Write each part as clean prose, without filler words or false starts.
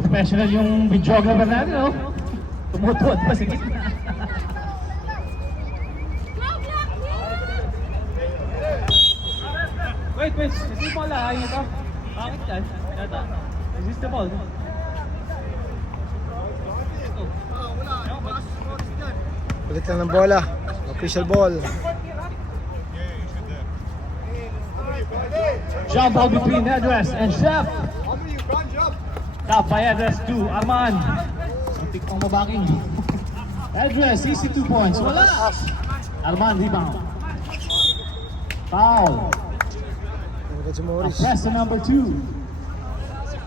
Professional yung videographer natin, oh. Tumutuwad pa sa gitna. Wait, is this ball ayaw nito? Bakit yan? Yata. Is this the ball? Ulit lang ng bola. Official ball. Jump ball between Edres and Chef. Top by Edres to Arman. Muntik pang mabaking. Edres, easy 2 points. Wala! Arman, rebound. Foul. Si A Morris. press to number 2.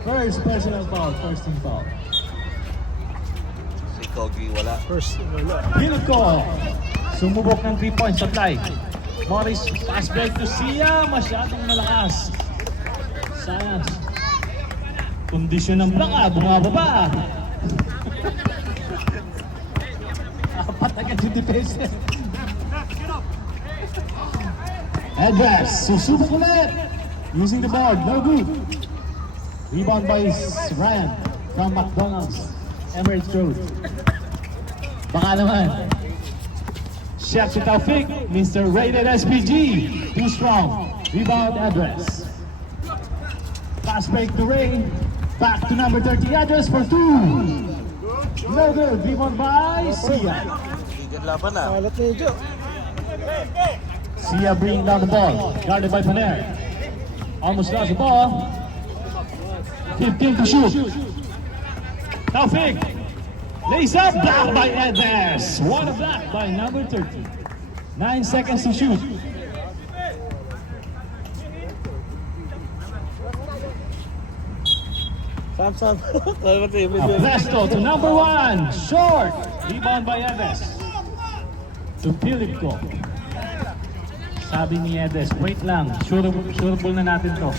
First personal foul, first team foul. Si Kogi wala. First, wala. Pilco. Sumubok ng 3 points supply. Morris, pass break to Sia. Masyadong malakas. Science. Kondisyon ng blaka, bumababa. Apat agad yung defense. Edres, susubok ulit. Using the board, no good. Rebound by Ryan from McDonald's, Emirates Road. Baka naman. Chef si Taufik, Mr. Rated SPG. Too strong. Rebound Edres. Pass break to Ray. Back to number 30, Edres for 2. No good. Rebound by Sia. Bigyan laban ah. Alat na yun. Sia bringing down the ball. Guarded by Paner. Almost lost the ball. 15 to shoot. Taufik. Lays up. Blocked by Edres. What a block by number 30. 9 seconds to shoot. Sam. Presto to number 1. Short. Rebound by Edres. To Pilipko. Sabi ni Edres, wait lang. Sureable na natin to.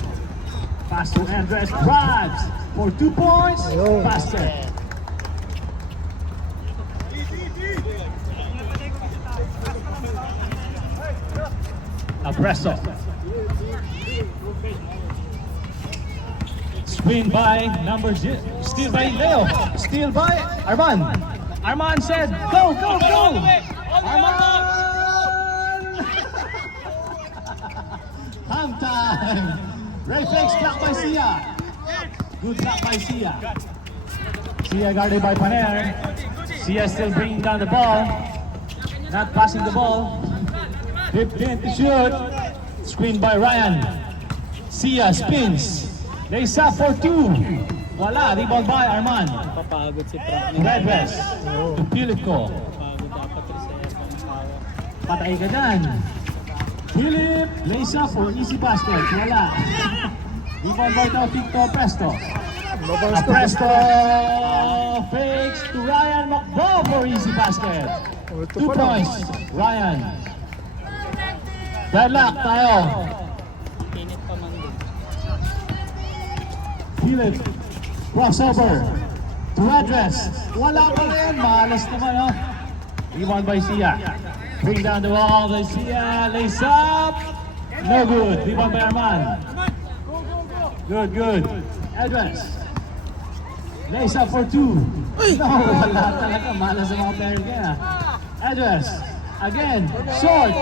Pass to Edres. Drives for 2 points. Ayun. Faster. Presto. Screen by number 0. Steal by Leo. Steal by Arman. Arman said, go! Arman! Half time. Reflex block by Sia. Good block by Sia. Sia guarded by Paner. Sia still bringing down the ball. Not passing the ball. 15 to shoot. Screen by Ryan. Sia spins. Lays up for 2. Wala. Rebound by Arman. Papagod si Frank. Redress. To Pilipko. Papagod dapat reserve ang power. Patay ka dyan. Philip, lays up for easy basket. Wala. Rebound by Taufik to Presto. Presto fakes to Ryan McDowell for easy basket. 2 points. Ryan. Bad luck tayo. Pinit pa man din. Philip. Crossover. To address. Wala pa rin. Malas naman, oh. Rebound by Sia. Bring down the wall by Sia. Lays up. No good. Rebound by Arman. Good. Address. Lays up for 2. No, wala talaga. Malas sa mga player kaya. Address. Again. Short.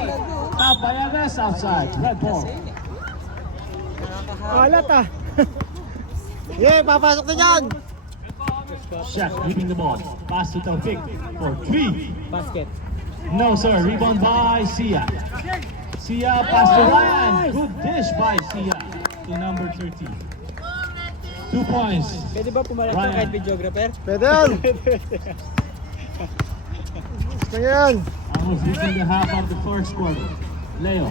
Top by Address. Outside. Red ball. Alat ah. Yeah, papasok na dyan. Chef keeping the ball. Pass to Taufik for 3. Basket. No sir, rebound by Sia. Sia pass to Ryan. Good dish by Sia to number 13. 2 points. Pwede ba pumalag Ryan. ka kahit videographer? Pwede yan. Gusto niya yan. Almost reaching the half of the first quarter. Leo.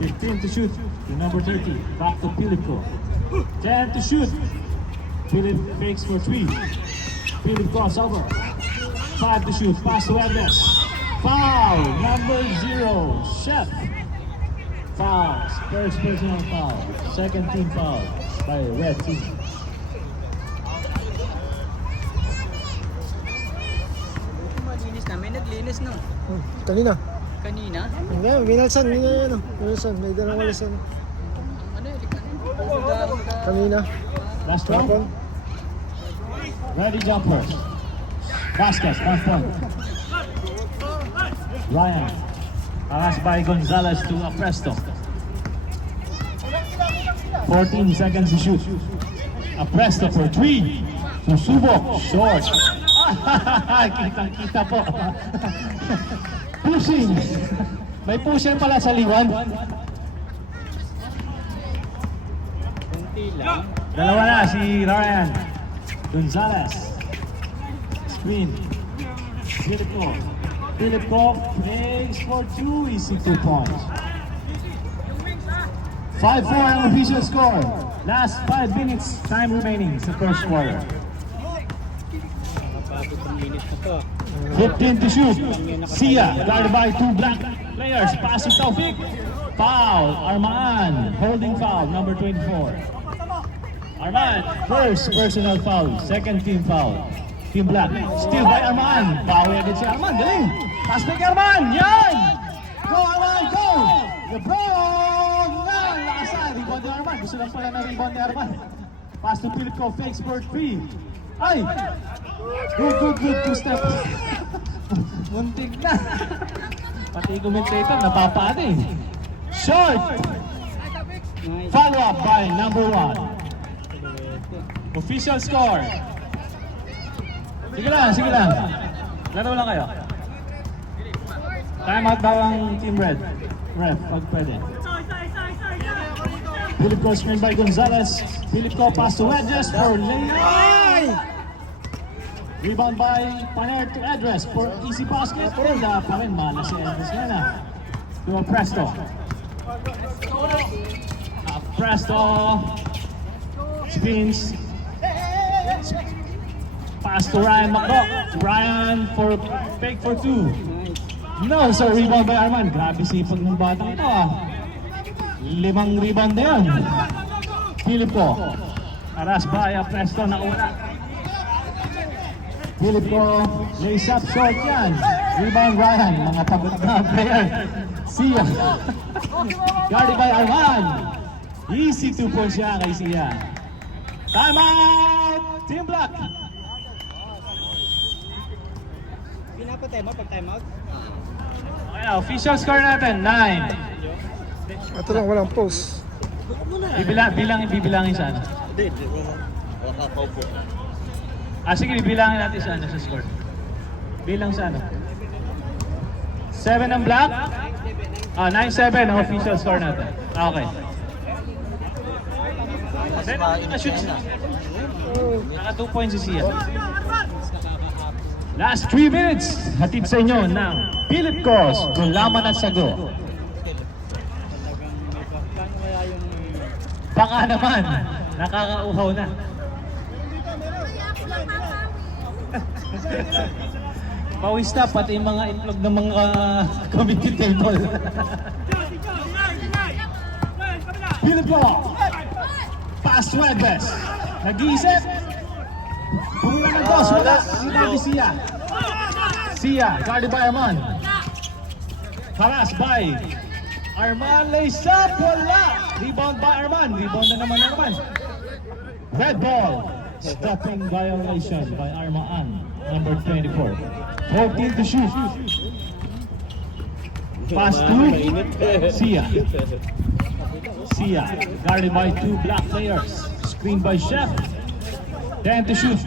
15 to shoot to number 30. Back to Pilipko. 10 to shoot. Philip fakes for 3. Philip crossover. 5 to shoot. Pass to Ednes. Foul. Number 0. Chef. Fouls. First personal foul. Second team foul by the red team. Malinis na. May naglinis no. Kanina. Kanina. Hindi, Minalsan. Minalsan. May dalang walasan. Ano yun? Kanina. Last round. Hapon. Ready jumpers. Vasquez, 1 point. Ryan. Pass by Gonzalez to Apresto. 14 seconds to shoot. Apresto for 3. Susubok, short. Kitang-kita po. Pushing. May pusher pala sa liwan. Kunti lang. Dalawa na si Ryan. Gonzalez. Screen. Filipko plays for 2. Easy 2 points. 5-4 ang official score. Last 5 minutes time remaining sa first quarter. Nakapagod ang linis na to. 15 to shoot. Sia guarded by 2 black players. Pass to Taufik. Foul. Armaan. Holding foul. Number 24. Armaan. First personal foul. Second team foul. Team black. Still by Armaan. Bawi agad si Armaan. Galing. Pass back Armaan. Yan. Go Armaan. Go. LeBron. Yan. Lakasan. Rebound ni Armaan. Gusto lang pala na rebound ni Armaan. Pass to Filipko. Fakes for 3. Ay. Good. 2 steps. Muntik na. Pati commentator napapaate. Short. Nice. Follow up by number 1. Official score. Sige lang. Laro lang kayo. Time out daw ang Team Red. Ref, pag pwede. Filipko screen by Gonzalez. Filipko pass to Edges for layup. Rebound by Paner to Edres for easy basket. Wala pa rin, malas si Edres yan ah. To Presto. Presto. Spins. Pass to Ryan McDock. Ryan for fake for 2. No, so rebound by Arman. Grabe sipag ng batang ito ah. 5 rebound na yun. Filipko. Aras by Presto na una. Filipko lays up short yan. Rebound Ryan. Mga pagod na player. Sia. Guarded by Arman. Easy 2 points siya kay Sia. Time out! Team Black. Pinapatay mo pag time out? Okay na, official score natin, 9. Ito lang, walang post. Bibilangin sa ano. Hindi. Wala kakaupo. Sige, bibilangin natin sa ano, sa score. Bilang sa ano. 7 ang Black. 9-7 ang official score natin. Okay. Then, naka-shoot siya. Naka 2 points si Sia. Last 3 minutes, hatid sa inyo ng Philip Cos, Gulaman at Sago. Talagang may paklan kaya yung... Baka naman, nakakauhaw na. Pawis na, pati yung mga itlog ng mga committee table. Philip Cos, pass to Edves. Nag-iisip. Pumula ng boss, wala. Sinabi Sia. Sia, guarded by Arman. Haras by Arman, lays up, wala. Rebound by Arman. Rebound na naman. Red ball. Stopping violation by Arman, number 24. 14 to shoot. Pass to Sia. Sia, guarded by 2 black players. Screen by Chef. 10 to shoot.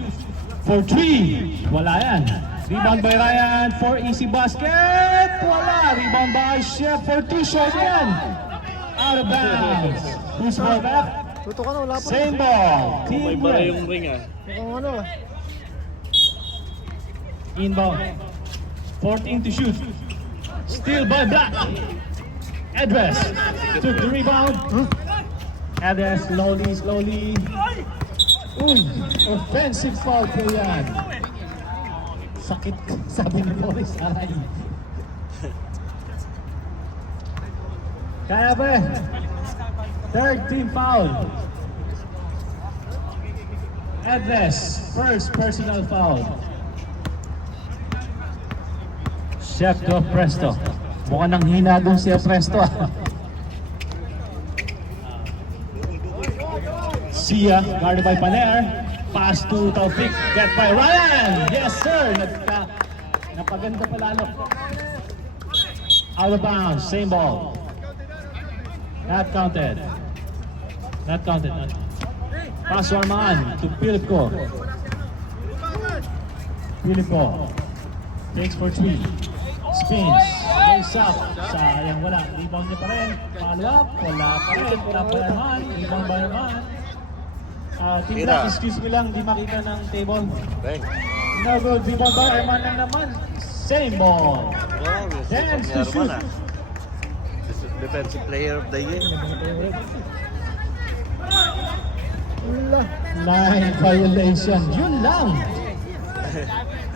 For 3. Wala yan. Rebound by Ryan for easy basket. Wala. Rebound by Chef for 2 short yan. Out of bounds. Who's ball back? Tuto ka na, wala pa. Same ball. Team Red. ring ah. Mukhang ano ah. Inbound. 14 to shoot. Still by Black. Edres took the rebound. Edres slowly. Offensive foul po yan. Sakit, sabi ni Boris Aray. Kaya ba? Third team foul. Edres, first personal foul. Chef to Presto. Mukhang nang hina doon si Presto. Sia, guarded by Paner. pass to Taufik. Get by Ryan. Yes, sir. Napaganda pa lalo. Out of bounds. Same ball. Not counted. Not counted. Pass to Arman to Pilipko. Pilipko. Takes for 3. Spins. Lays up. Sayang wala. Rebound niya pa rin. Follow up. Wala pa rin. Tap by Arman. Rebound by Arman. Team Tira. Black, excuse me lang. Di makita ng table. Bang. No good. Rebound by Arman na naman. Same ball. Wow, Dance to si shoot. Arman, ah. Defensive player of the year. Line violation. Yun lang.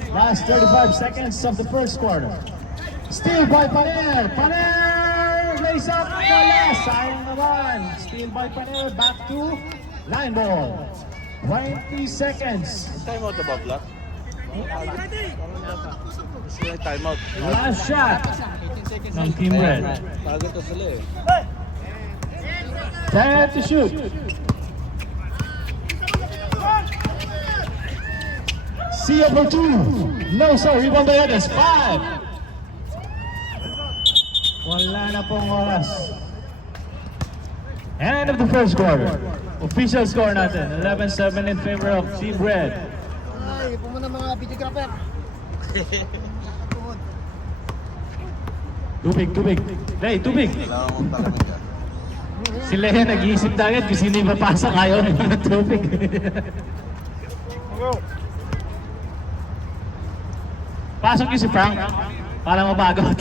Last 35 seconds of the first quarter. Steal by Paner. Paner lays up. Wala. Sayang naman. Steal by Paner. Back to line ball. 20 seconds. Time out ba, Black? Sila time out. Last shot 18 seconds. ng Team Red. Tago to sila eh. 10 to shoot. See over 2. No sir. Rebound by others. 5. Wala na pong oras. End of the first quarter. Official score natin. 11-7 in favor of Team Red. Ay, pumunta mga videographer. Tubig. Hey, tubig. Kailangan mong talamig ka. Si Lea nag-iisip na agad kung sino yung mapasok. Ayaw na ng tubig. Pasok niyo si Frank para mabagot.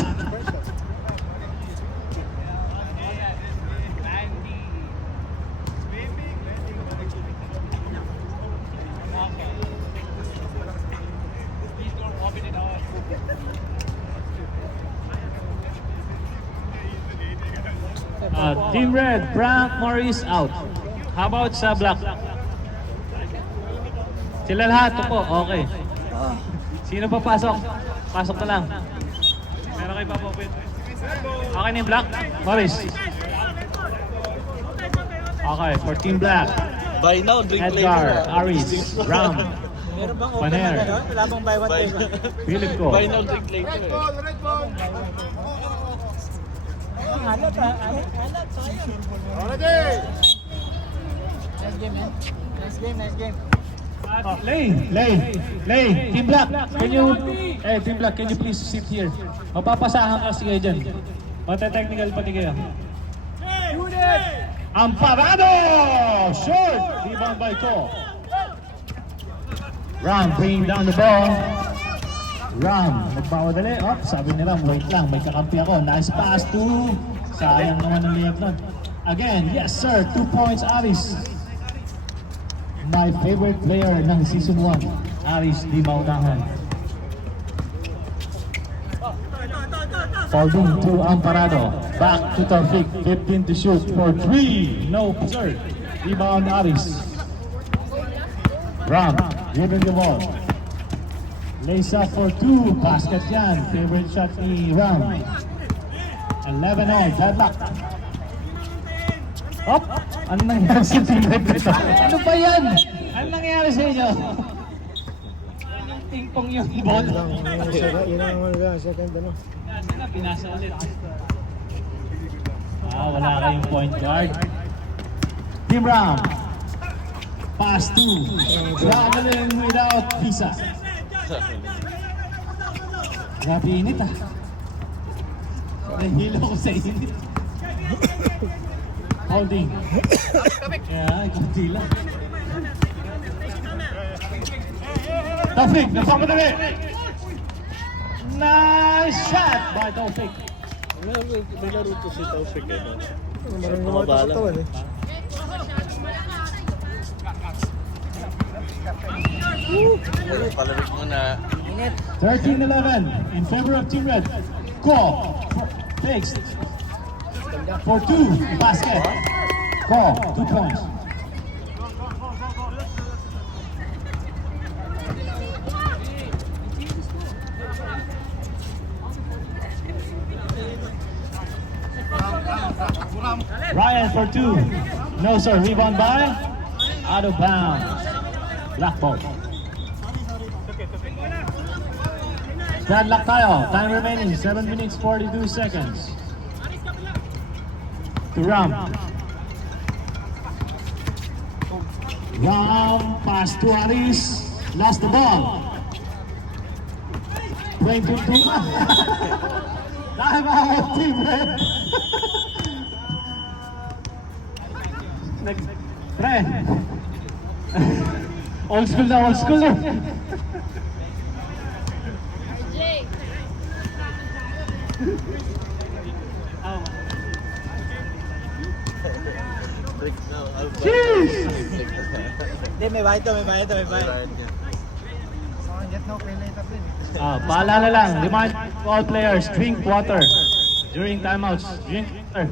Team Red, Frank Morris out. How about sa Black? Sila lahat po, okay. Sino pa pasok? Pasok na lang. Meron kayo papapit. Okay na yung Black? Morris. Okay, for Team Black. Buy now, drink Edgar, later. Aris, Ram, Meron bang open Paner. na gano'n? Wala bang buy one Buy, take one? Philip ko. buy now, drink later. eh. Halat ha? Halat. Sayang. Nice game, man. Nice game. Lay, Team Black, Team Black, can you please sit here? Mapapasahan kasi kayo dyan. Mata-technical pati kayo. Amparado! Short! Rebound by Ko. Ram bringing down the ball. Ram, nagpawadali. Oh, sabi ni Ram, wait lang, may kakampi ako. Nice pass to... Sayang naman ang layup nun. Again, yes sir, 2 points, Aris. My favorite player ng season 1, Aris Di Maunahan. Folding to Amparado. Back to Taufik. 15 to shoot for 3. No, sir. Rebound Aris. Ram, giving the ball. Lays up for 2. Basket yan. Favorite shot ni Ram. 11 all. Deadlock. Hop! Ano nangyari sa team red nito? Ano ba yan? Ano nangyari sa inyo? Ping-pong yung ball. Yun ang mga second ano. Sila, pinasa ulit. Wala kayong point guard. Team Ram. Pass 2. Traveling without visa. Grabe init ah. Nahilo ko sa init. Holding. Yeah, kunti lang. Taufik, napapadali. Nice shot by Taufik. May laro to si Taufik eh. No? Marunong naman ito sa katawan eh. Palamig mo na. 13-11 in favor of Team Red. Go. Takes. For 2. Basket. Go. 2 points. Ryan for 2. No sir. Rebound by. Out of bounds. Black ball. Deadlock tayo. Time remaining 7 minutes 42 seconds. To Ram. Ram pass to Aris. Lost the ball. 22. Time out, Team Red. Pre. Old school na old school eh. Jeez! Hindi, may bayad to, may bayad to, may bayad. Paalala lang, remind all players, drink water during timeouts. Drink water.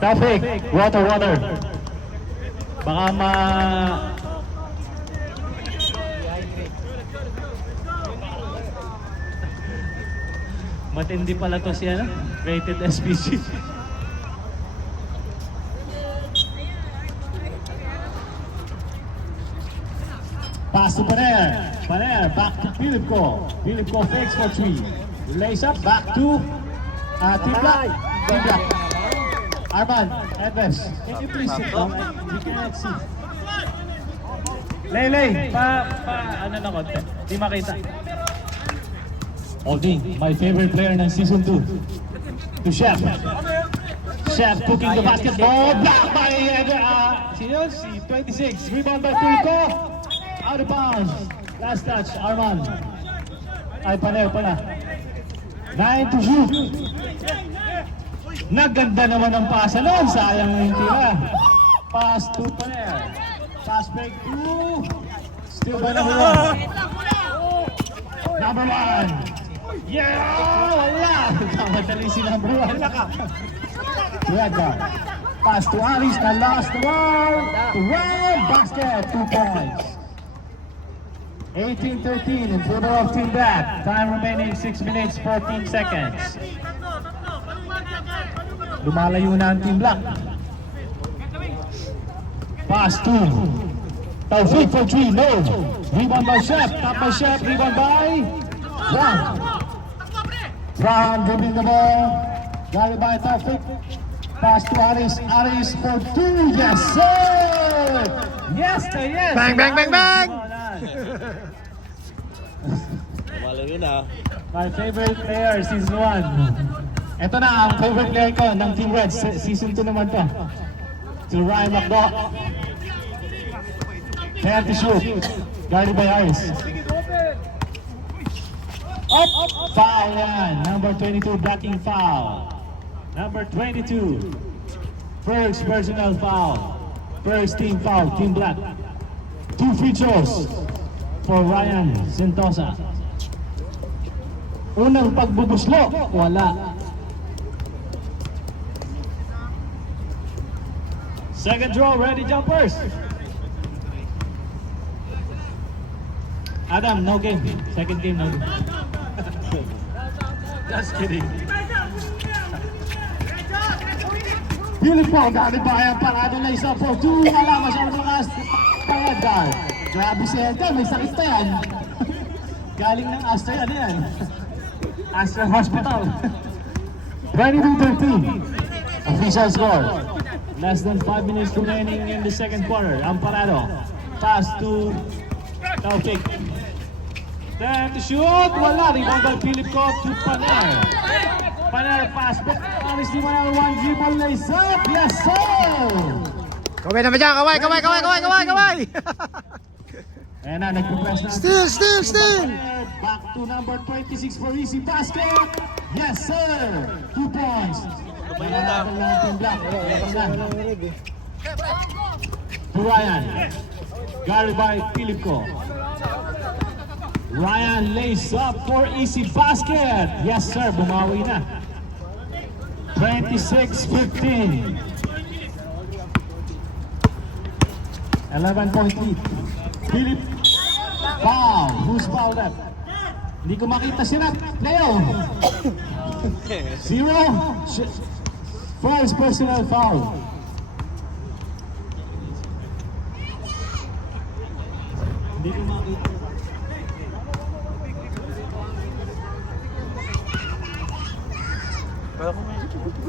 Traffic, water. Baka matindi pala to si ano? Rated SPG. Pass to Paner. Paner, back to Philipko. Philipko fakes for 3. Lays up, back to Team Black. Team Black. Arman, Edves, can you please sit down? We cannot see. Lay, ano na konti? Di makita. Holding, my favorite player ng season 2. To Chef. Chef cooking the basketball. Blocked by sino? Si 26. Rebound by Philipko. Out of bounds. Last touch, Arman. Ay, Paner pala. 9 to shoot. Naganda naman ang pasa noon. Sayang na yung tira. Pass to Paner. Pass break to... Still by number 1. Number 1. Yeah! Wala! Kamadali si number 1. Red guard. Pass to Aris na lost the ball. To Red. Basket. 2 points. 18-13 in favor of Team Black. Time remaining 6 minutes 14 seconds. Lumalayo na ang Team Black. Pass to Taufik for 3. No. Rebound by Chef. Top by Chef. Rebound by Ram. Ram dribbling the ball. Guarded by Taufik. Pass to Aris. Aris for 2. Yes, sir! Yes, yes! Bang, bang, bang, bang! Malayo na. My favorite player, season 1. Ito na ang favorite player ko ng Team Red. Season 2 naman to. To Ryan McDo. Kaya to shoot. Guarded by Aris. Up! Foul yan. Number 22, blocking foul. Number 22. First personal foul. First team foul, Team Black. 2 free throws for Ryan Sentosa. Unang pagbubuslo, wala. Second draw, ready jumpers. Adam, no game. Second game, no game. Just kidding. Philipko, gamit ba kaya parado na isa for 2. Wala masyadong lakas. Edgar. Grabe si Edgar, may sakit na yan. Galing ng Astra yan. Astra Hospital. 22-13. Official score. Less than 5 minutes remaining in the second quarter. Amparado. Pass to Taufik. Then to shoot. Wala. Rebound by Philipko to Paner. Paner pass. Aris di mana 1 dribble lays up. Yes, sir! Kaway naman dyan, kaway! Ayan na, nagpo-press na. Steal! Back to number 26 for easy basket. Yes, sir! 2 points. Nanalaban lang ang Team Black. To Ryan. Guarded by Philipko. Ryan lays up for easy basket. Yes, sir. Bumawi na. 26-15. 11-point lead. Philip. Foul. Who's fouled up? Hindi ko makita si Leo. 0. First personal foul. Hindi ko makita.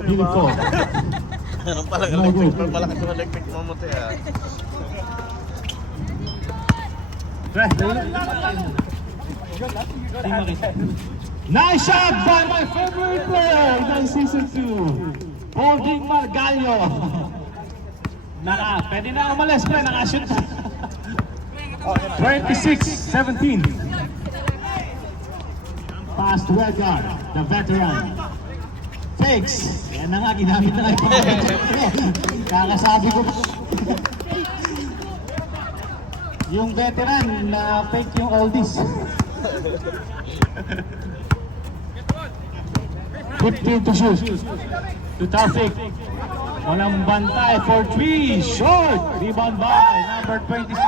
Philip ko. Anong pala No good. Malaki yung electric mamatay ah. Nice shot by my favorite player ng season 2, Paulding Margallo. Pwede na umalis pa, nakashoot na. 26-17. Pass to Edgar, the veteran. Fakes. Yan na nga, ginamit na kayo. Kakasabi ko pa. Yung veteran na fake yung oldies. 15 to shoot. To Taufik. Walang bantay for 3. Short. Rebound by number 26.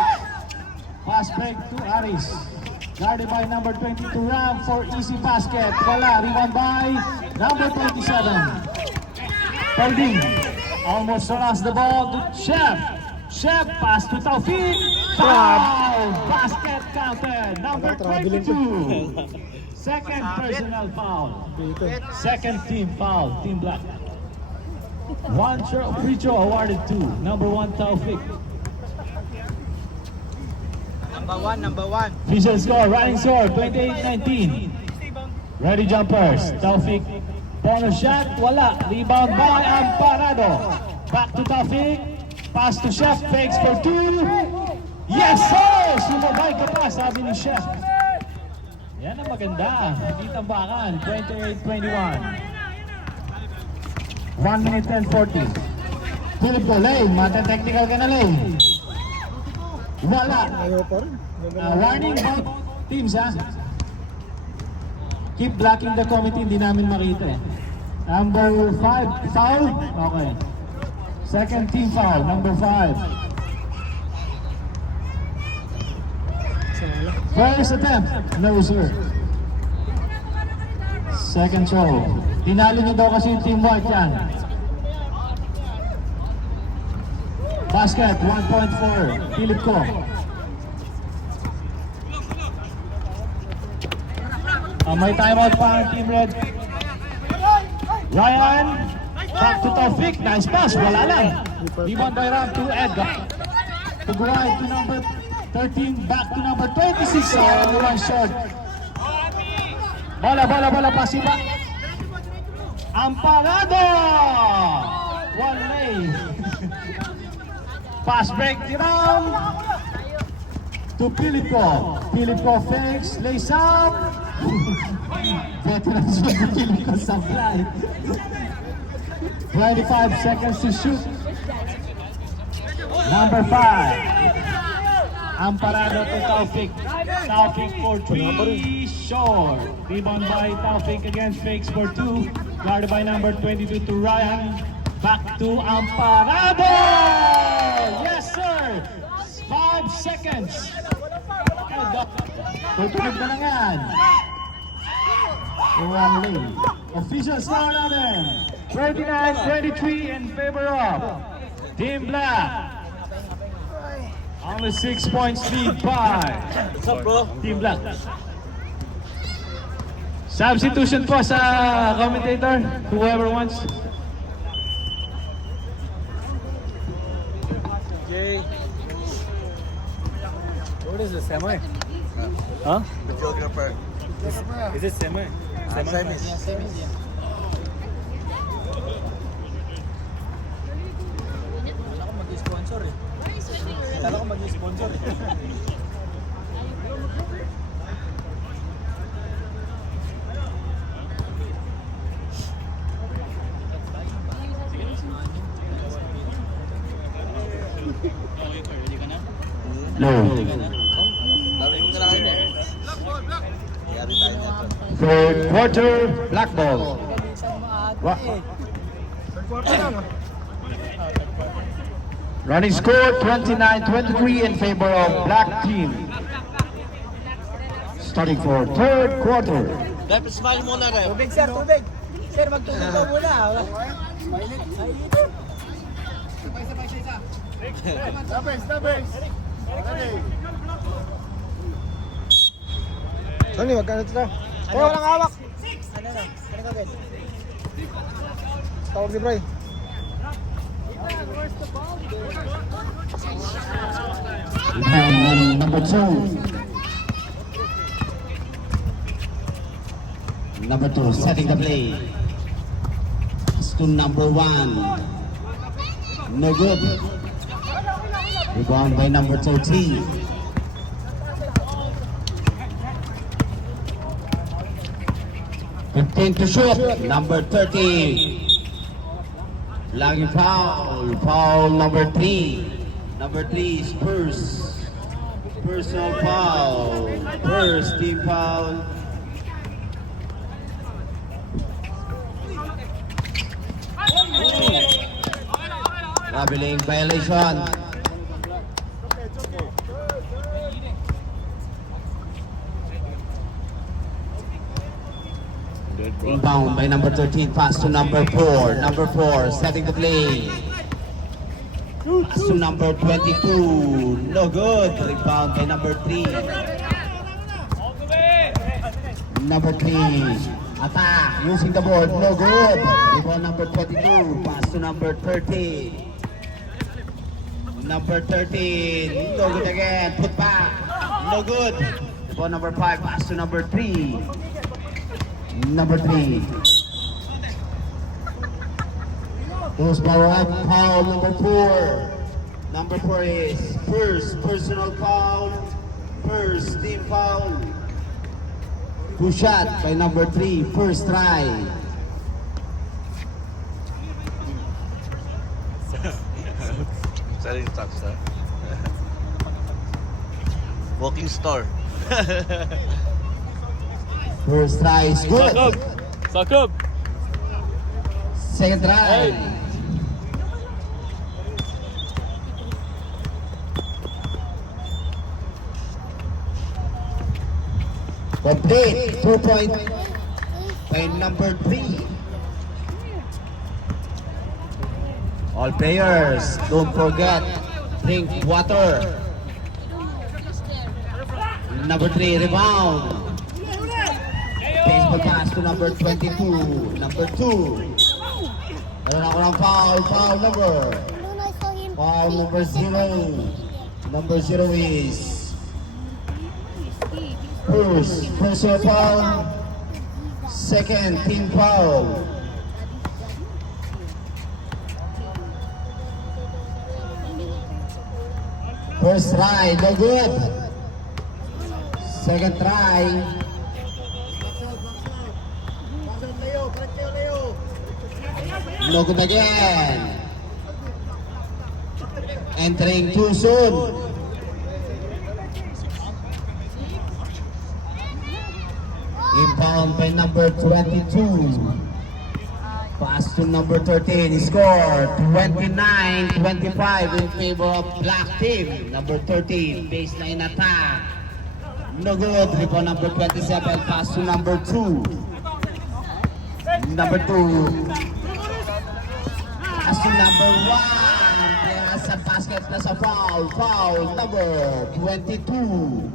Pass break to Aris. Guarded by number 22 Ram for easy basket. Wala. Rebound by number 27. Paulding. Almost lost the ball to Chef. Chef pass to Taufik. Foul. Basket counted. Number 22. Second personal foul. Second team foul. Team Black. One free throw awarded to number 1 Taufik. Number one. Official score, running score, 28-19. Ready jumpers, Taufik. Bonus shot, wala. Rebound by Amparado. Back to Taufik. Pass to Chef, fakes for 2. Yes, sir! Sumabay ka pa, sabi ni Chef. Yan ang maganda. Hindi tambakan, 28-21. 1 minute and 40. Philip ko, Lane. Mata-technical ka na, Lane. Wala. Ayaw pa rin. Warning both teams, ha? Keep blocking the committee, hindi namin makita eh. Number 5, foul? Okay. Second team foul, number 5. First attempt, no sir. Second throw. Tinalo niyo daw kasi yung team white yan. Basket, 1.4. Philip ko. May timeout pa ang team red. Ryan, back to Taufik. Nice pass, wala lang. Rebound by Ram to Edgar. To Guay to number 13, back to number 26. Oh, one short. Bola, pasiba. Amparado! One lay. Pass break, Tiram. To Filipo. Filipo fakes, lays up. Veteran shot to Filipo supply. 25 seconds to shoot. Number 5. Amparado to Taufik. Taufik for 3, short. Rebound by Taufik against fakes for 2. Guarded by number 22 to Ryan. Back to Amparado! Yes, sir! 5 seconds. Tutunog na lang yan. One lead. Official score natin. 29-23 in favor of Team Black. Only 6 points lead by What's up, bro? Team Black. Substitution po sa commentator, whoever wants. Jay. What is this, Semi? Huh? Videographer. Is it Semi? Semis. Kala ko mag-sponsor eh. Low. Dami mo na lang eh. Yari tayo nito. Third quarter, black ball. Running score 29-23 in favor of black team. Starting for third quarter. Rep, smile muna, Rep. Tubig, sir, tubig. Sir, magtubig ka muna. Tony, wag ka na dito. Pero walang hawak. Ano na? Ano ka, Ben? Tawag si Bray. Rebound number 2. Number 2 setting the play. Pass to number 1. No good. Rebound by number 13. To shoot, number 13. Lagi foul, foul number 3. Number 3 is Spurs. Personal foul. Spurs team foul. Traveling violation. Inbound by number 13, pass to number 4. Number 4, setting the play. Pass to number 22. No good. Rebound by number 3. Number 3. Attack. Using the board. No good. Rebound number 22. Pass to number 13. Number 13. No good again. Put back. No good. Rebound number 5. Pass to number 3. Number 3. Goes power up, foul number 4. Number 4 is first personal foul, first team foul. Two shot by number 3, first try. Selling stocks, ha? Walking store. First try is good. Suck up. Second try. Complete. 2 point by number 3. All players, don't forget, drink water. Number 3, rebound. Baseball pass to number 22. Number 2. Meron ako ng foul. Foul number. Foul number 0. Number 0 is first personal foul. Second team foul. First try, no good. Second try. No good again. Entering too soon. Inbound by number 22. Pass to number 13. Score 29-25 in favor of black team. Number 13. Baseline attack. No good. Rebound number 27. Pass to number 2. Number 2. Pass to number 1. There's a basket plus a foul. Foul number 22.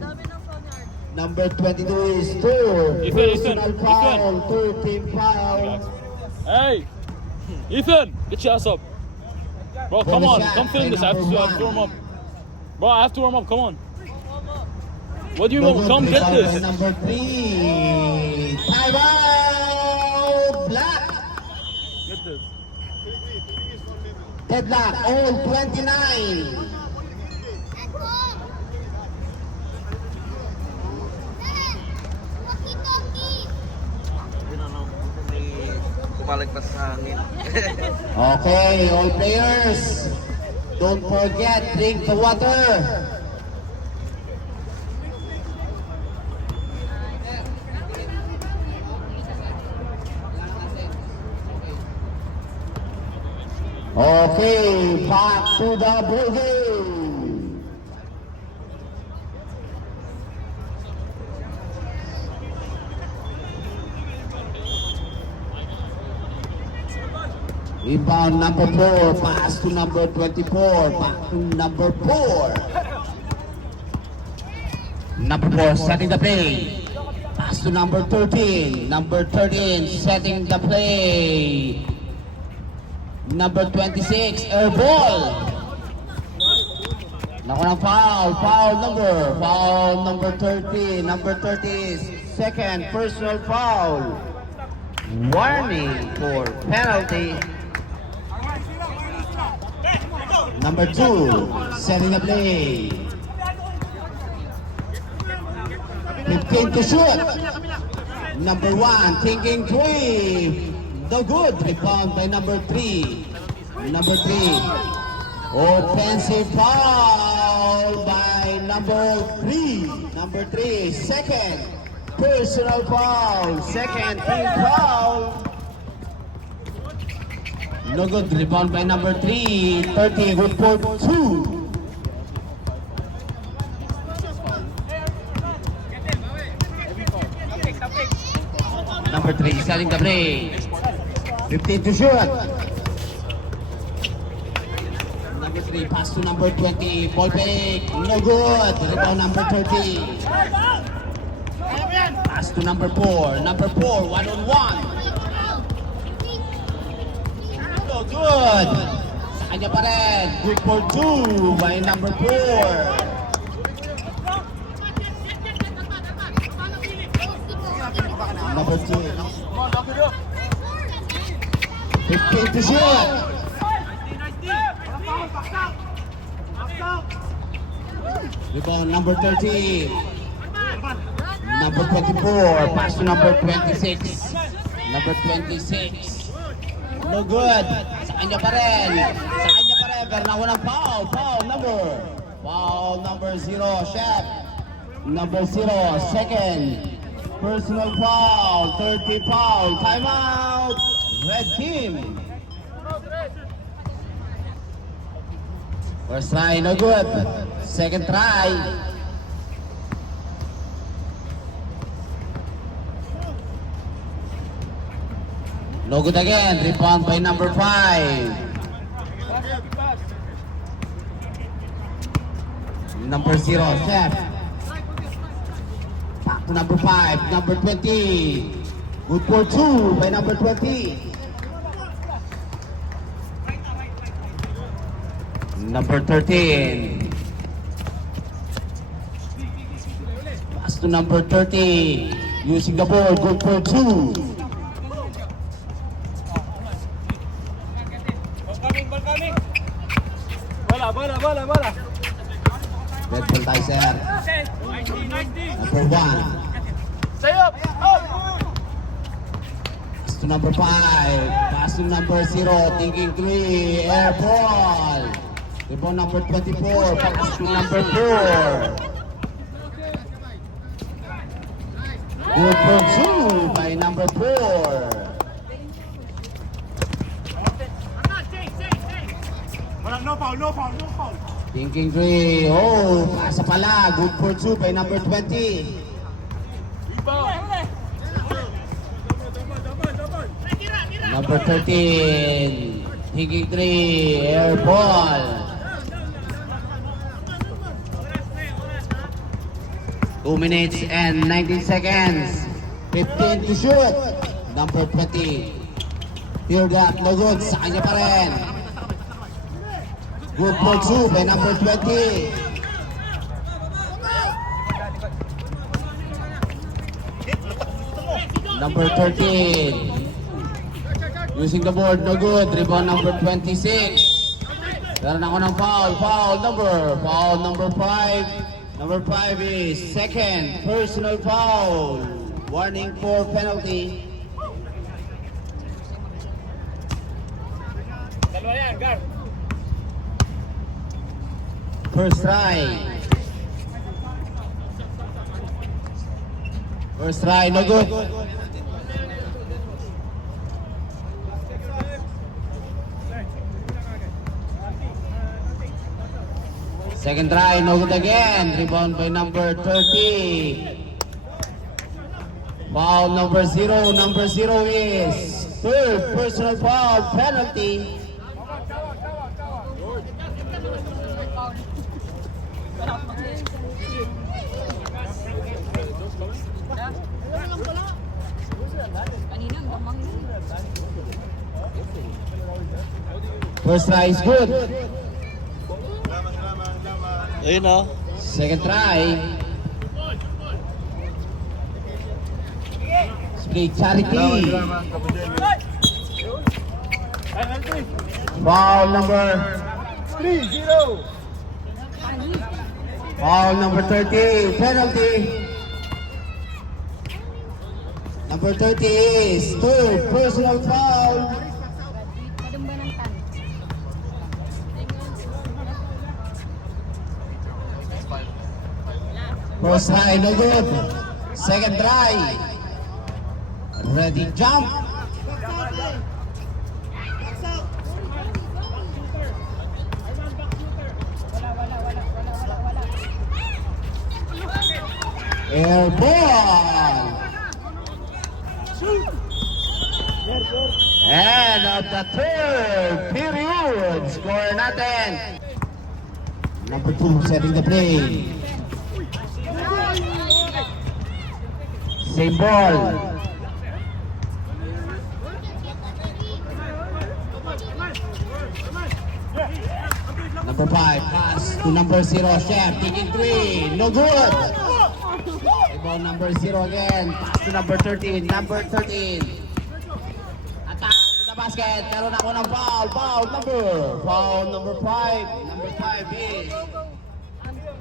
Number 22 is 2. Personal foul. 2 team foul. Hey, Ethan, get your ass up. Bro, come on, come film this. I have to warm up. Bro, I have to warm up. Come on. What do you want? Come get this. Number 3. Time out. Black. Get this. Deadlock. All 29. Kumalagpas sa hangin. Okay, all players. Don't forget, drink the water. Okay, back to the ball game. Inbound number 4, pass to number 24, back to number 4. Number 4 setting the play. Pass to number 13. Number 13 setting the play. Number 26, air ball. Naku ng foul. Foul number 30. Number 30 second personal foul. Warning for penalty. Number 2, setting the play. 15 to shoot. Number 1, thinking 3. No good. Rebound by number 3. Number 3. Offensive foul by number 3. Number 3, second personal foul. Second team foul. No good. Rebound by number 3. 30, good for 2. Number 3, setting the play. 15 to shoot. Number 3, pass to number 20. Ball fake. No good. Rebound number 30. Pass to number 4. Number 4, one-on-one. No good. Sa kanya pa rin. Good for 2 by number 4. Number 2. 15 to shoot. Rebound number 13. Number 24. Pass to number 26. Number 26. No good. Sa kanya pa rin. Pero nakuha ng foul. Foul number 0. Chef. Number 0. Second. Personal foul. 30 foul. Timeout. Red team. First try, no good. Second try. No good again. Rebound by number 5. Number 0, Chef. Back to number 5. Number 20. Good for 2 by number 20. Number 13. Pass to number 30. Using the ball. Good for 2. Bola. Red ball tayo, sir. Number 1. Pass to number 5. Pass to number 0. Thinking 3. Air ball. Rebound number 24. Pass to number 4. Good for 2 by number 4. No foul. Thinking 3. Oh, pasa pala. Good for 2 by number 20. Number 13. Thinking 3. Air ball. Two minutes and 19 seconds. 15 to shoot. Number 20. Hear that. No good. Sa kanya pa rin. Good for 2 by number 20. Number 13. Using the board, no good. Rebound number 26. Meron ako ng foul. Foul number 5. Number 5 is second personal foul. Warning for penalty. First try. No good. Second try, no good again. Rebound by number 30. Foul number 0. Number 0 is third personal foul penalty. First try is good. Ayun o. Second try. Split charity. Foul number 3-0. Foul number 30, penalty. Number 30 is third personal foul. First try, no good. Second try. Ready, jump. Air ball. End of the third period. Score natin. Number 2 setting the play. Same ball. Number 5 pass to number 0. Chef taking 3. No good. Rebound number 0 again. Pass to number 13. Number 13. Attack to the basket. Meron ako ng foul. Foul number 5. Number 5 is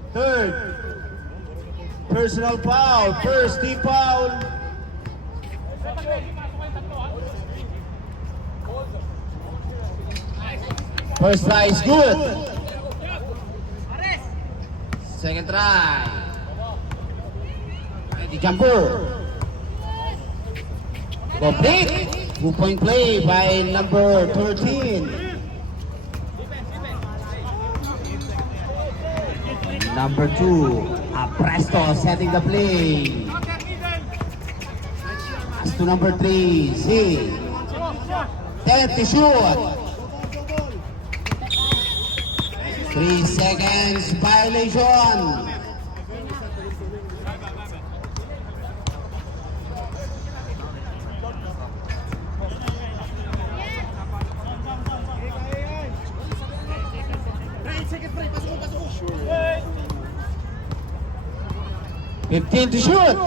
third. Personal foul. First team foul. First try is good. Second try. Ready jumper. Complete. 2-point play by number 13. Number 2, Presto setting the play. Pass to number 3, Z. 10 to shoot. 3 seconds violation. Hey, 15 to shoot.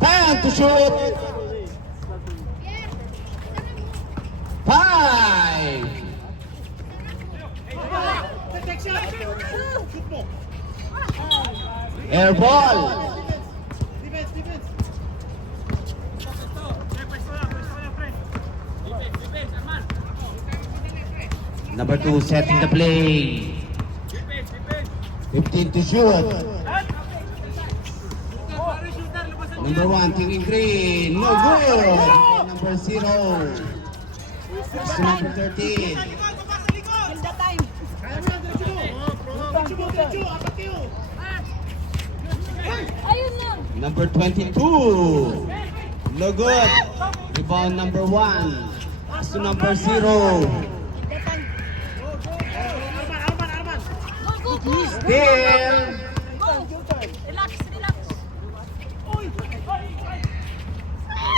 10 to shoot. 5. Air ball. Number 2 setting the play. 15 to shoot. Number 1 taking 3. No good. Number 0. Pass to number 13. Number 22. No good. Rebound number 1. Pass to number 0. Still.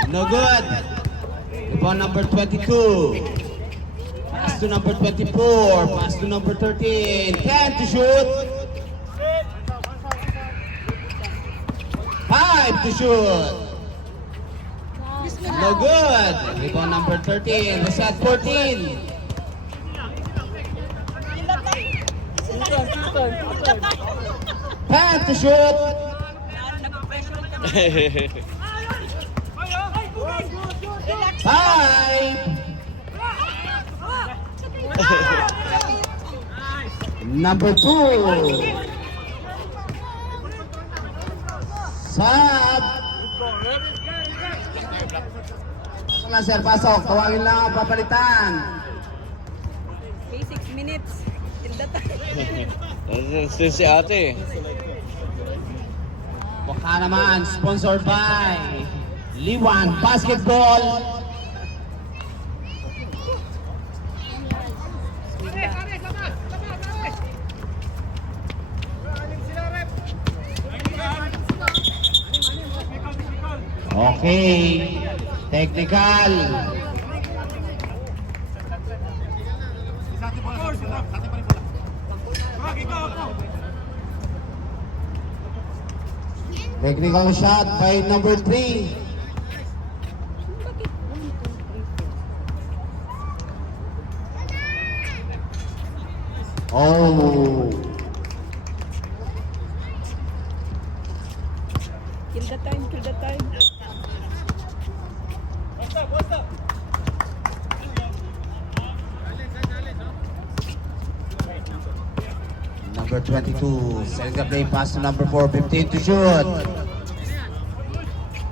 No good. Rebound number 22. Pass to number 24. Pass to number 13. 10 to shoot. 5 to shoot. No good. Rebound number 13. Reset 14. 10 to shoot. 5. Number 2. Sab. Pasok na sir, pasok. Tawagin lang ang papalitan. 6 minutes. Till the time. Still si ate. Baka naman, sponsored by Liwan Basketball. Okay, technical. Technical shot by number 3. Oh. Kill the time, kill the time. Number 22, sends the play pass to number 4, 15 to shoot.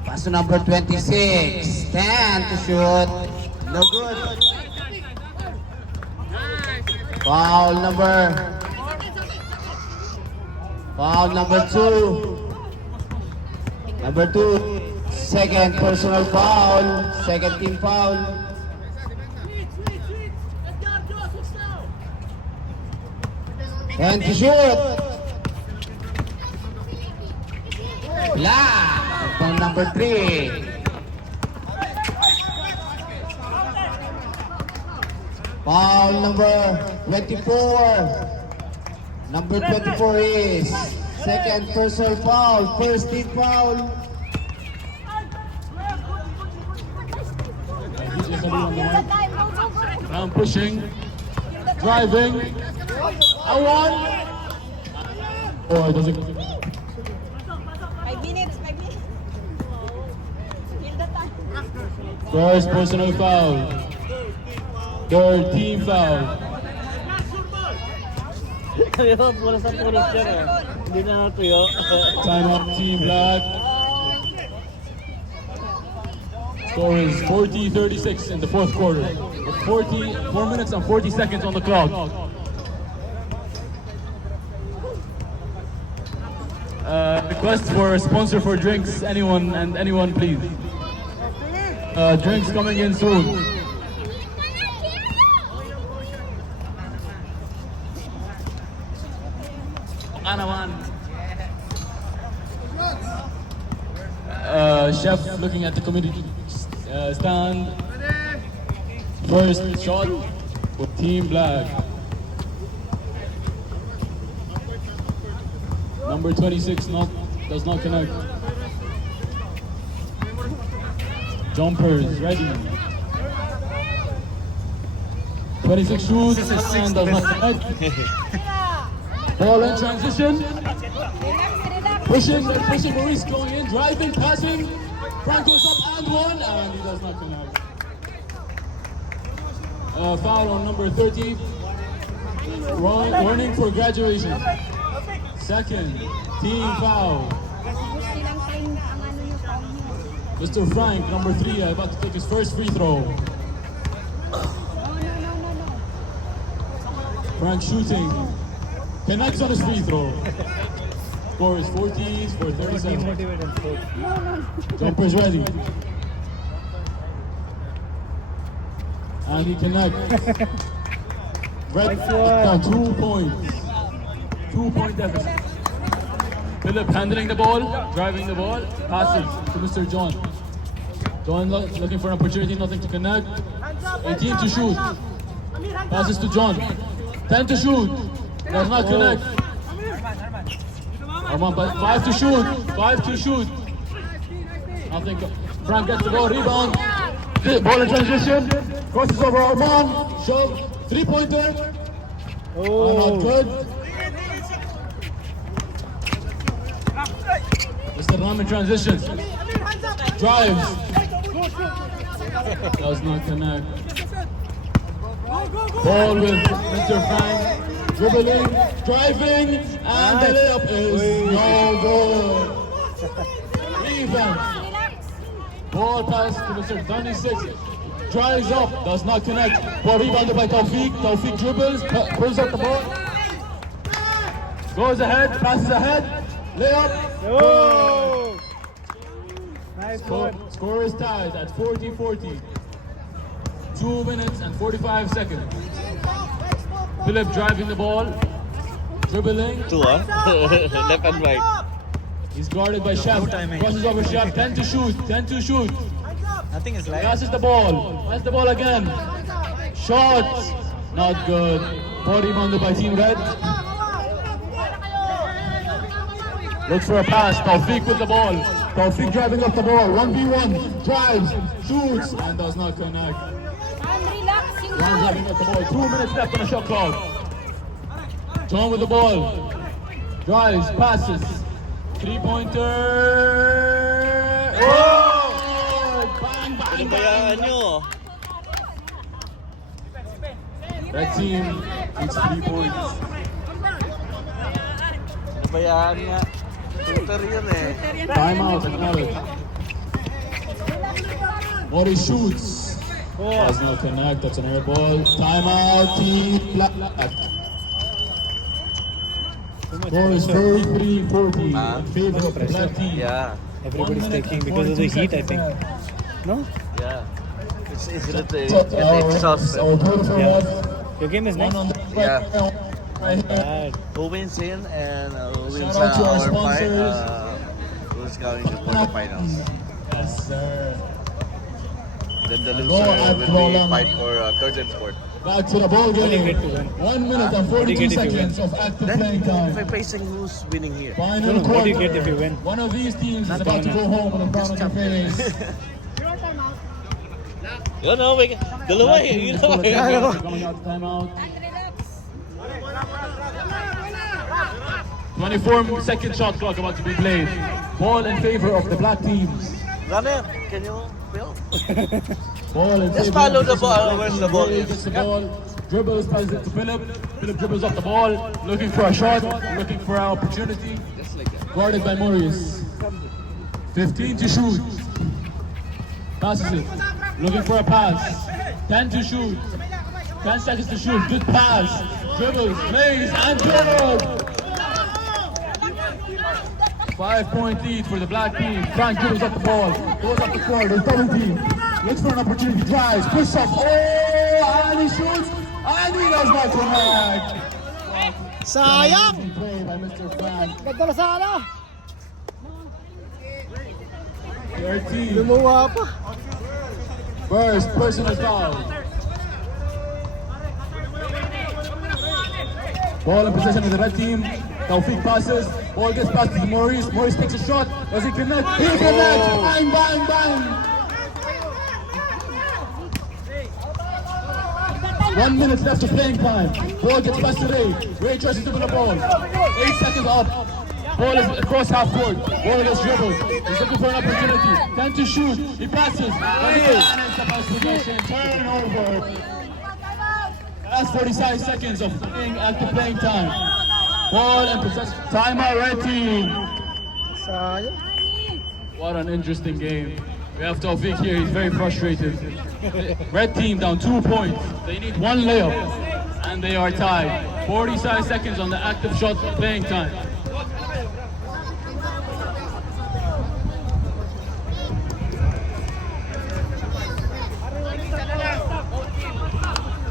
Pass to number 26, 10 to shoot. No good. Foul number 2. Number 2, second personal foul, second team foul. And to shoot. Black from number 3. Foul number 24. Number 24 is second personal foul, first team foul. Now pushing, driving. I won. Oh, it doesn't. 5 minutes, 5 minutes. Kill the time. First personal foul. Third team foul. Ayun, pulos ang pulos yan eh. Hindi na natuyo. Time up, Team Black. Score is 40-36 in the fourth quarter. With 4 minutes and 40 seconds on the clock. Request for a sponsor for drinks, anyone please. Drinks coming in soon. Chef looking at the committee stand. First shot for Team Black. Number 26 does not connect. Jumpers ready. 26 shoots and does not connect. Ball in transition. Pushing Maurice going in, driving, passing. Frank goes up and one, and he does not connect. Foul on number 30. Warning for graduation. Second team foul. Mr. Frank, number 3, about to take his first free throw. Frank shooting. Connects on his free throw. Score is 40 for 37. Jumpers ready. And he connects. Red down 2 points. 2-point deficit. Philip handling the ball, driving the ball, passes to Mr. John. John looking for an opportunity, nothing to connect. 18 to shoot. Passes to John. 10 to shoot. Does not connect. Arman, but 5 to shoot. 5 to shoot. Nothing. Frank gets the ball, rebound. Ball in transition. Crosses over Arman. Shove. 3-pointer. Oh, not good. Mr. Ram in transition. Drives. Does not connect. Ball with Mr. Frank. Dribbling, driving, and the layup is no good. Even. Ball pass to Mr. 26. Drives up, does not connect. Ball rebounded by Tawfiq. Tawfiq dribbles, pulls up the ball. Goes ahead, passes ahead. Layup. Oh! Nice one. Score is tied at 40-40. 2 minutes and 45 seconds. Philip driving the ball. Dribbling. Two, left and right. He's guarded by Chef. Crosses over Chef. 10 to shoot. 10 to shoot. Nothing is live. Passes the ball. Passes the ball again. Shot. Not good. Ball rebounded by Team Red. Looks for a pass. Taufik with the ball. Taufik driving up the ball. 1v1. Drives, shoots, and does not connect. John driving up the ball. 2 minutes left on the shot clock. John with the ball. Drives, passes. 3-pointer. Oh! Bang, bang, Pinabayaan bang. nyo. That team needs 3 points. Pinabayaan nga. Shooter yun eh. Timeout, acknowledge. Mori shoots. Does not connect. That's an air ball. Timeout, team black. Score is 33-40 in favor of the black team. Yeah. Everybody's taking because of the heat, I think. No? Yeah. It's easy to take. Our It's exhausted. beautiful Yeah. ref. Your game is nice. One on the Yeah. right here. Bad. Who wins in and who wins Shout out to our our fight, sponsors. who's going to quarterfinals. Yes, sir. Then the Go loser at will goal be line. fight for third and fourth. Back to the ball What do you game. get to win? 1 minute and What do you 42 get if you win? seconds of active Then playing if I'm time. facing who's winning here. Final No, what do you quarter. get if you win? One of these teams is about to go home with a frown on their face. Yun know, dalawa eh. You know eh. Coming out timeout. 24-second shot clock about to be played. Ball in favor of the black teams. Runner, can you film? Ball in Just favor follow of the ball, black where's team. the ball Gets is. the ball, dribbles, passes it to Philip. Philip dribbles up the ball, looking for a shot, looking for an opportunity. Guarded by Maurice. 15 to shoot. Passes it. Looking for a pass. 10 to shoot. 10 seconds to shoot. Good pass. Dribbles, plays, and good. 5-point lead for the black team. Frank dribbles up the ball. Goes up the court. There's double team. Looks for an opportunity. Drives. Push up. Oh, and he shoots. And he does not connect. Sayang! Play by Mr. Frank. Ganda na sana! 13. Lumuha pa. First personal foul. Ball in possession of the red team. Taufik passes. Ball gets passed to Maurice. Maurice takes a shot. Does he connect? He connects. Bang, bang, bang. 1 minute left of playing time. Ball gets passed to Ray. Ray tries to dribble the ball. 8 seconds up. Ball is across half court. Ball gets dribbled. He's looking for an opportunity. 10 to shoot. He passes. Turnover. Last 45 seconds of active playing time. Ball and possession. Timeout, red team. Sayang. What an interesting game. We have Taufik here. He's very frustrated. Red team down 2 points. They need 1 layup. And they are tied. 45 seconds on the active shot playing time.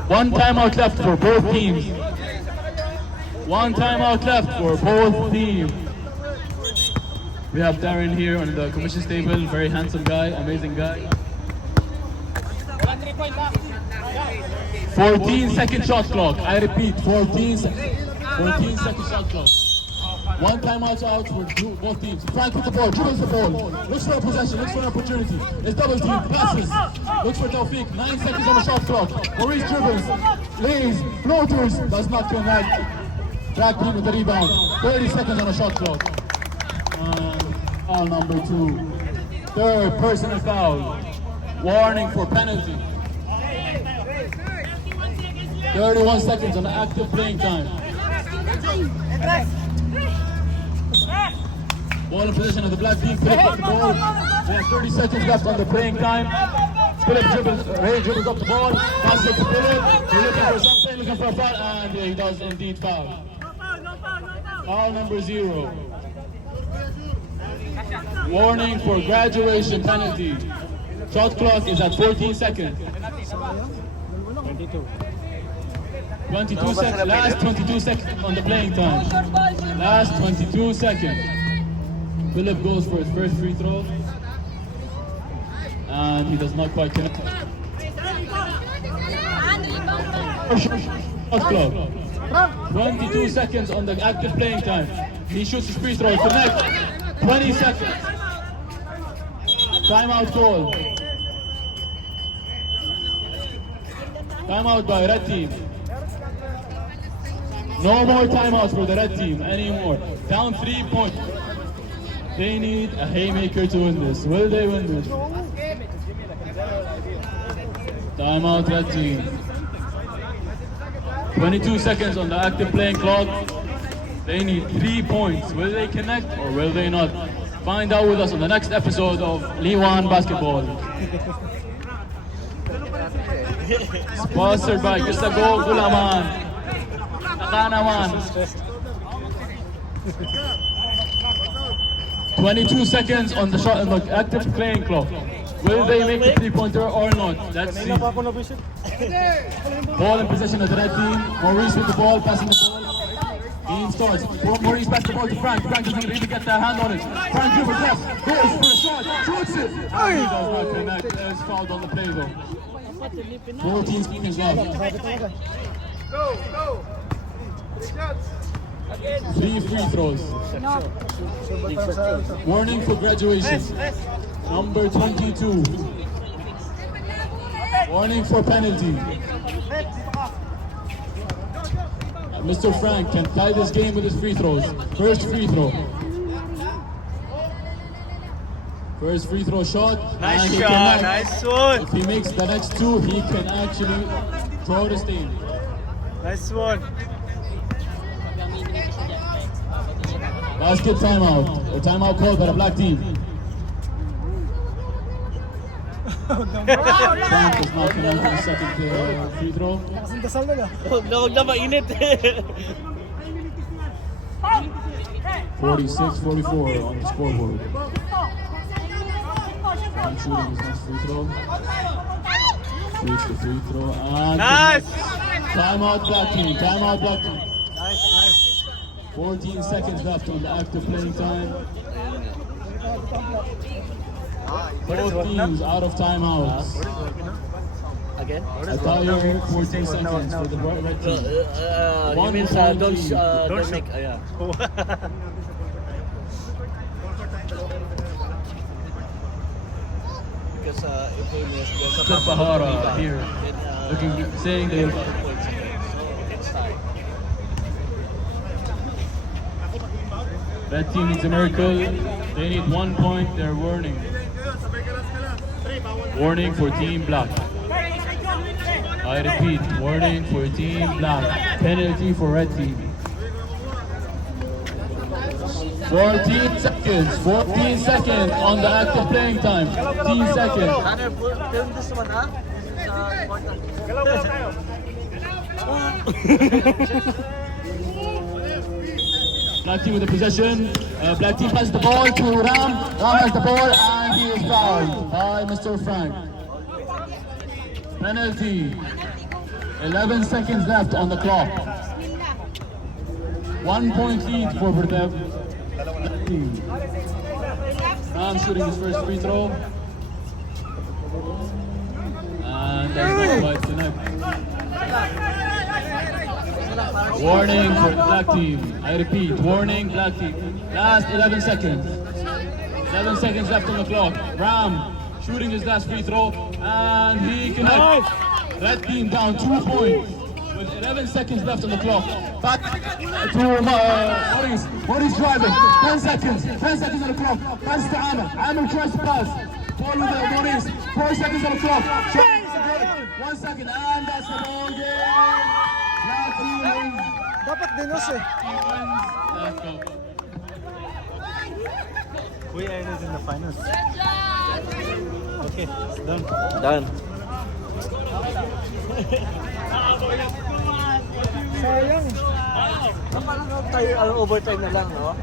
One timeout left for both teams. One timeout left for both teams. We have Darren here on the commissions table. Very handsome guy, amazing guy. 14-second shot clock. I repeat, 14-second shot clock. One timeout out for both teams. Frank with the ball, dribbles the ball. Looks for a possession, looks for an opportunity. It's double team, passes. Looks for Taufik. 9 seconds on the shot clock. Maurice dribbles, lays, floaters, does not connect. Black team with the rebound. 30 seconds on the shot clock. Foul number 2. Third personal foul. Warning for penalty. 31 seconds on the active playing time. Ball in position of the black team. Philip up the ball. We have 30 seconds left on the playing time. Philip dribbles, Ray dribbles up the ball. Passes it to Philip. He's looking for something, looking for a foul, and he does indeed foul. Foul number 0. Warning for graduation penalty. Shot clock is at 14 seconds. 22. 22 seconds. Last 22 seconds on the playing time. Last 22 seconds. Philip goes for his first free throw. And he does not quite connect. Shot clock. 22 seconds on the active playing time. He shoots his free throw. Connect. 20 seconds. Timeout call. Timeout by red team. No more timeouts for the red team anymore. Down 3 points. They need a haymaker to win this. Will they win this? Timeout red team. 22 seconds on the active playing clock. They need 3 points. Will they connect or will they not? Find out with us on the next episode of Liwan Basketball. Sponsored by Gustago Gulaman. Nakanaman. 22 seconds on the shot on the active playing clock. Will they make the three-pointer or not? Let's see. Ako na-visit. Ball in possession of the red team. Maurice with the ball, passing the ball. Game starts. Maurice passes the ball to Frank. Frank doesn't really get their hand on it. Frank dribbles left. Goes for a shot. Shoots it. He does not connect. There's fouled on the play though. 14 seconds left. 3 free throws. Warning for graduation. Number 22. Warning for penalty. Mr. Frank can tie this game with his free throws. First free throw. First free throw shot. Nice and he shot, cannot. nice one. If he makes the next 2, he can actually throw the stain. Nice one. Basket timeout. Or timeout called by the black team. Frank does not connect for the second free throw. Kasing dasal nila. Huwag na mainit. 46-44 on the scoreboard. Frank shooting his next free throw. Shoots the free throw. And Nice. timeout black team. Timeout black team. Nice, nice. 14 seconds left on the active playing time. Both teams out of timeouts. Again? I tell you, 14 seconds for the red team. He One means point don't lead. don't make, yeah. Because if we miss, there's a Mr. Bahara here, looking, saying they points again. So it's tied. red team needs a miracle. They need 1 point. They're warning. Warning for Team Black. I repeat, warning for Team Black. Penalty for red team. 14 seconds. 14 seconds on the active playing time. 15 seconds. Tanner, film this one, ha? Black team with the possession. Black team passes the ball to Ram. Ram has the ball and he is fouled by Mr. Frank. Penalty. 11 seconds left on the clock. 1 point lead for the Black team. Ram shooting his first free throw. And that's not quite connect. Warning for the black team. I repeat, warning black team. Last 11 seconds. 7 seconds left on the clock. Ram shooting his last free throw and he connects. Red team down 2 points with 11 seconds left on the clock. Back to Maurice. Maurice driving. 10 seconds. 10 seconds on the clock. Pass to Amir. Amir tries to pass. Ball with Maurice. 4 seconds on the clock. 1 second and that's the ball game. Black team wins. Dapat dinos eh. Let's go. Kuya Ayan is in the finals. Okay, it's done. Done. Sayang. Parang tayo overtime na lang, no?